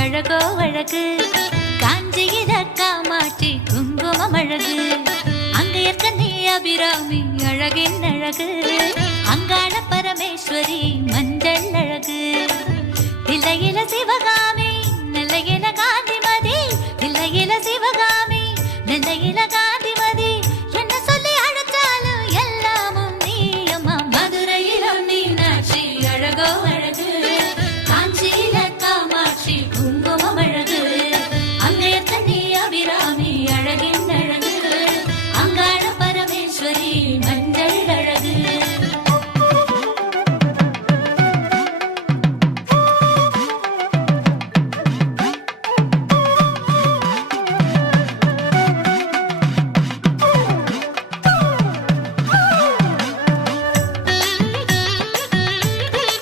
அழகோ அழகு காஞ்சியில காமாட்சி குங்குமம் அழகு அங்கையற்கண்ணி அபிராமி அழகின் அழகு அங்காள பரமேஸ்வரி மஞ்ச